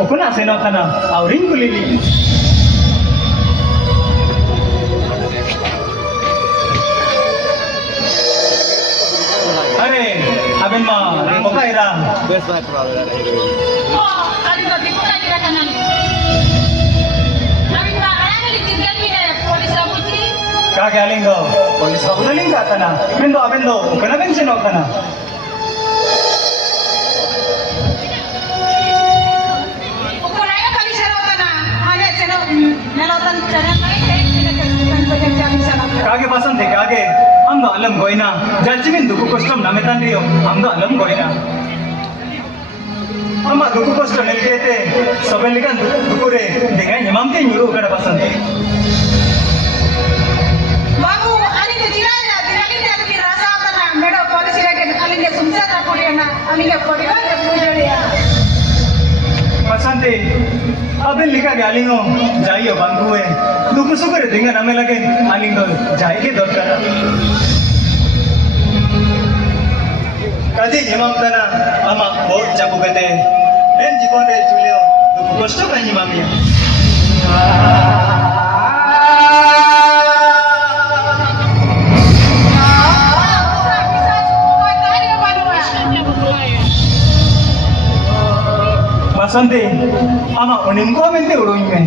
okuna senotana auring kulili. Are, abin ma, okay ra. Best part problem. Oh, kali tadi bukan kita kanan. Kami nggak ada di tinggal ni polis abuti. Kage alingo, polis ka unaling ka tana. Mendo abendo, okuna ben senotana. Ukuraya kali senota na. Hanya senot nelotan jalan lain kita bukan jadi senot. Kage basante kage, amdo alam goina. Judgment duku custom nametan dio, amdo alam goina. Ama duku custom elkete, sabelikan dukure, dengai nyamamte nyuru kada basante. Babu, ani ke jiranya, diralin dia ke dirasa apa na? Medo polisi lagi, alin dia sumser na puri na, alin dia puri kan dia puri dia. Basante, abin lika ke alingo, jaiyo bangkuwe. Duku sukure dengai name lage, alingo jai ke dorkar. Kaji nyamam tana, ama बहुत jabu kete. Ben जीवन रे Julio, दुku kosto kan nyamamnya. Basante, ama onim ko mente urung me.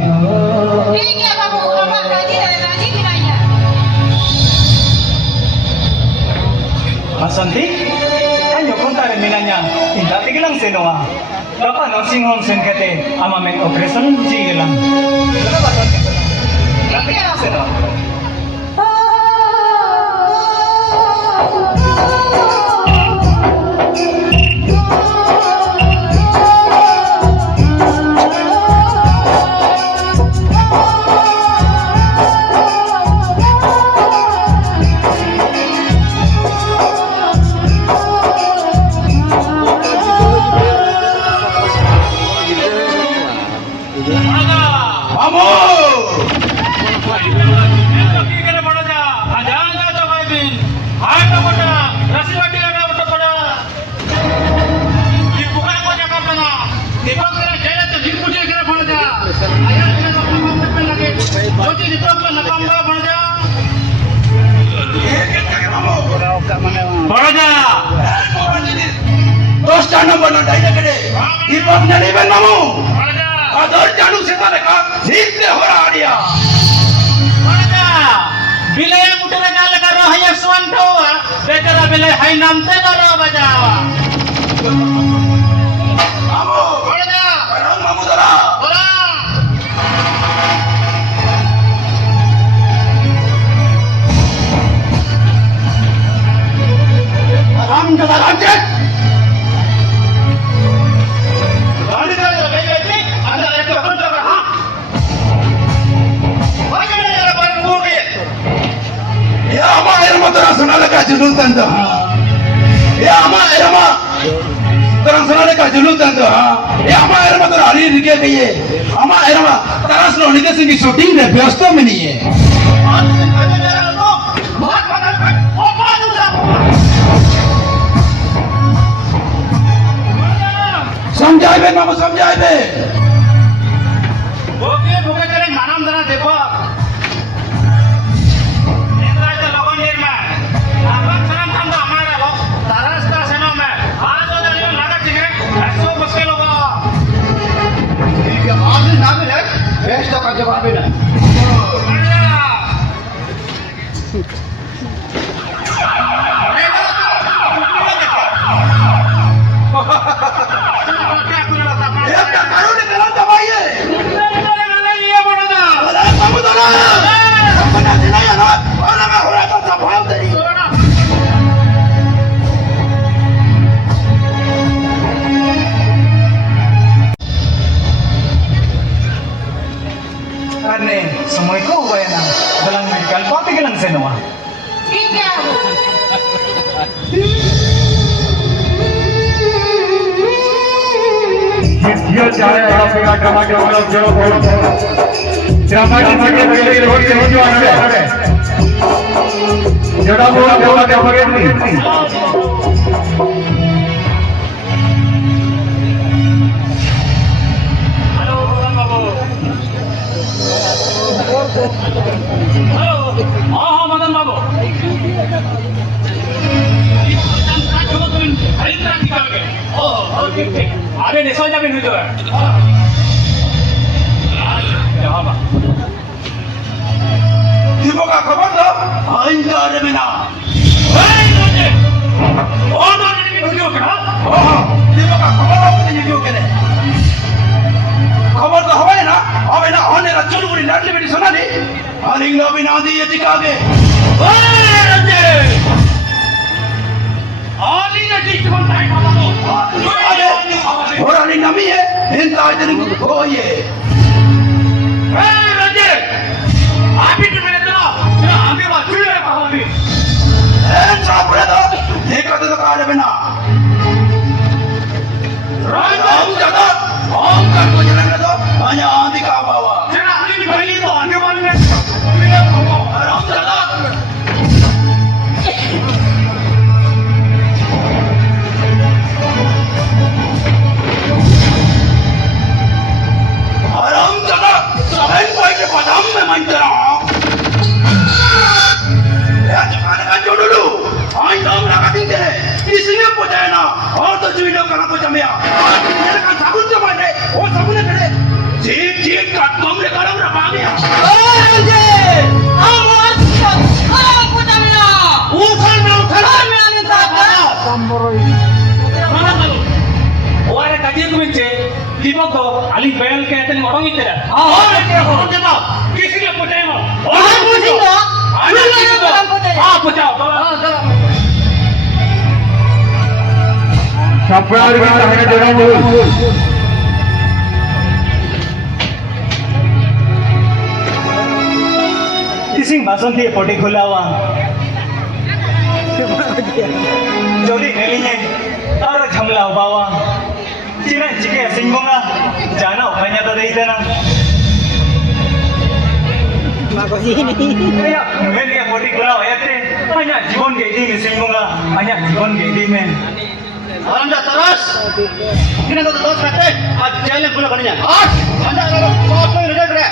Ini क्या babu, apa gaji dari gaji kiranya? Basante, anyo kontare minanya, inda tigilang senoa. Dapat nursing home sen kete, ama men operation jigilang. Kenapa Basante? Ini क्या babu? Bilay mo talaga lagaro hayas wanto Bekara bilay hay namte karo bajawa. Kamu, Baraja, orang kamu dara. orang. Aram kata rancet. Bandi kali baik-baik ada itu akan jaga ha. Bagaimana cara barang bumi? Ya ama irama terang sana leka julutan tu. Ya ama irama terang sana leka julutan tu. Ya ama irama terang hari ni ke ye. Ama irama terang sana ni ke sini shooting le व्यस्त में नहीं है. समझाए बे मामू समझाए बे. Oke, bukan dari manam dana depo. Indra itu logon nirma. Abang sekarang kan dah amar lo. Taras ka seno me. Aaj to dari laga tigre. Aso muske logo. ठीक है आज ना भी है. बेस्ट का जवाब है ना. ये क्या करो ने गलत दवाई है. अरे मामू दरा. अपना दिला यार. और मैं हो रहा था सब भाव तेरी. Karena semua itu bayana dalam medical pati gelang senua. Ini क्या babu? Here, टमाटर जोड़ो बोलो जोड़ा बोला हाँ मदन बाबू अरे निशा जाबे नहीं तो Tiba ka kabar dah? Ainda ada bina. Tiba ka kabar apa ni video kene? Kabar dah apa na? Apa na? Hone na chulu buri latli beri sana ni. Aling na bina di yeti kage. और अली नमी है इन ताज दिन को ये इन सापुरे तो देखा तो काले बिना राम जगह हम कर को जलेंगे तो हanya आंधी का बावा राम जगह आराम जगह सबन कोई के पदाम में मंजरा या जमाने का जो डुडू आज नाम लगा दी तेरे इसने पहुंचाया ना और तो जुइलो कला को जमिया आज मेरे का साबुन जमाने वो साबुन करे जीत जीत का तुम ले करम रपा गया अरे आवाज पुता मिला उठल में आने साहब Orang kaji tu macam tiba tu alih bayar ke atas orang itu dah. Orang kita kisi dia putih mah. Orang putih tak? Alih kisi tu. Putih. Sampai hari ini hanya jalan dulu. Kising basanti poti khulawa. Jodi nelinya, aro jhamla bawa. Cina jike singonga, jana upanya to dei dana. Ya, nelinya poti khulawa yate, hanya jibon gedi me singonga, hanya jibon gedi me. Orang dah terus. Kita tu terus kata, jalan pula kaninya. Anda kalau apa yang ada kena.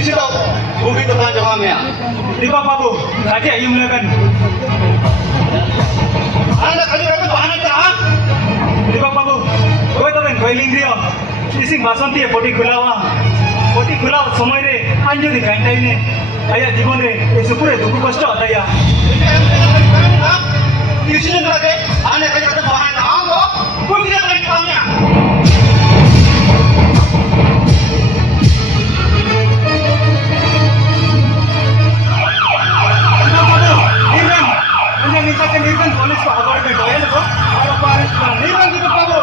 Isi tu, bukit tu kan jawab ya. Dipa babu, kaji ayam lagan. Anda kaji apa bahan tak? Dipa babu, kau tu kan kau lingkrio. Kising basanti poti khulawa. Poti khulawa somai re, anjo di kaintai ne. Ayah jibon re, esupure duku kosto ada ya. Isi ni kerja, anda kaji apa bahan tak? Bukit dia lagi kaumnya. Nirban polis ko agor ke doyel ko aro paris ko nirban dito pago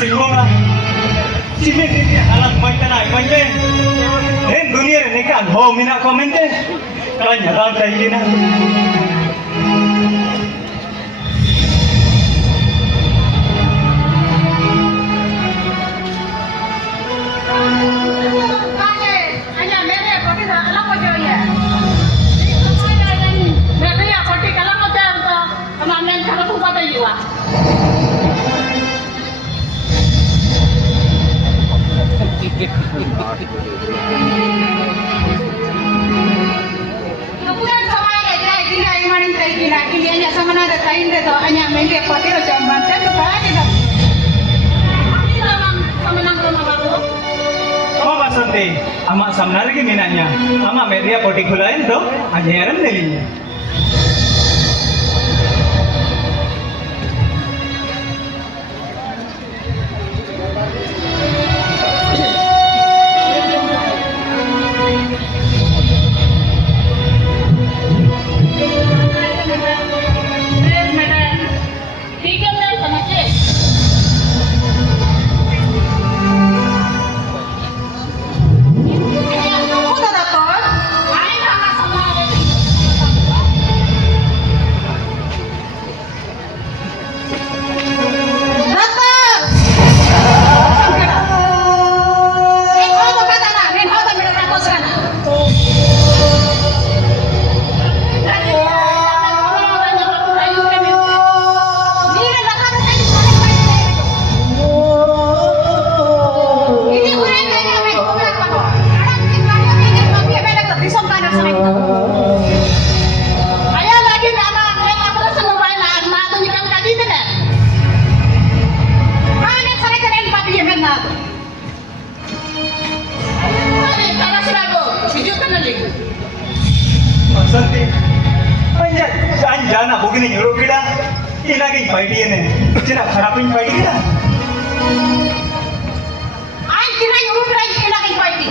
singonga chime ke alat bantana bante hen dunia re nekan ho mina komente kala nyadal taigina Kemudian sama ada gila yang mana yang gila gila hanya sama ada kain itu hanya mengke poti itu jamban itu kan itu. Ini sama nang rumah baru. Ama basanti, ama samna lagi minanya, ama media poti khulain to, ajaran nelinya. gini nyuruh kita ina gini paidi ne cina harapin paidi kita Ay, kira yung ulo ay kira kay party.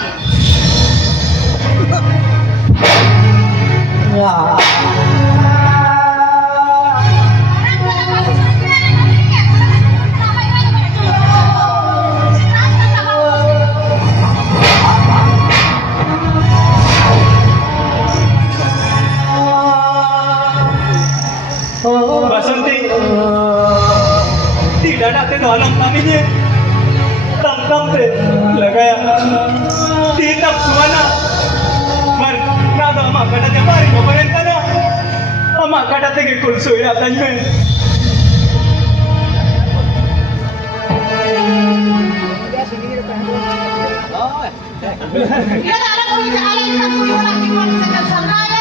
Parang wala pa si Sofia na narinig. Sabay kayo ba ito? Sinasa sa mga. Basanti tidak ada te dalam kaminya tam te lagaya titap suana mar nada ama kada te bari ngobayan kana ama kada te ke kulso ya tanya Kaya alam mo yung alam na po yung ating mga sa kalsada.